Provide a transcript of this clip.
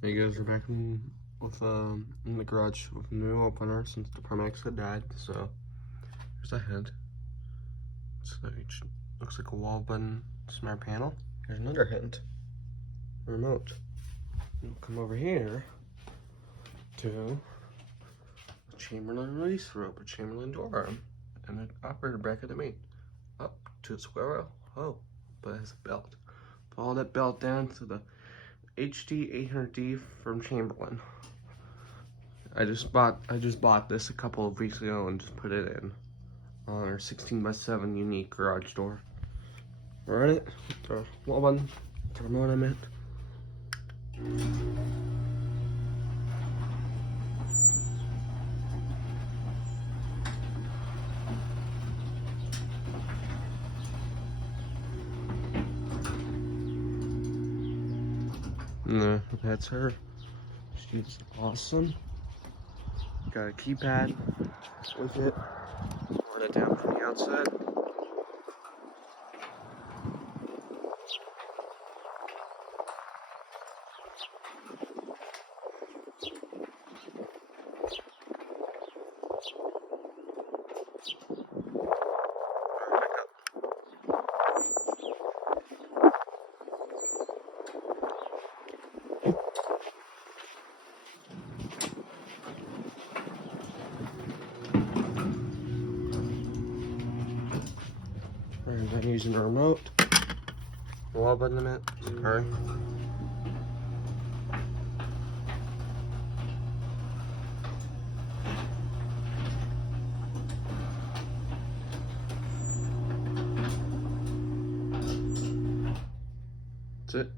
Hey guys, we're back in the garage with a new opener since the Promax had died. So here's a hint. Looks like a wall button smart panel. Here's another hint. The remote. We'll come over here to a Chamberlain release rope, a Chamberlain door arm, and an operator bracket to main. Up to a square rail. Oh, but it has a belt. Follow that belt down to the HD 800D from Chamberlain. I just bought this a couple of weeks ago and just put it in on our 16x7 unique garage door. We're in it. The wall button, the remote I meant. No, that's her. She's awesome. Got a keypad with it. Hold it down from the outside. I'm using the remote. Wall button a minute. Sorry. That's it.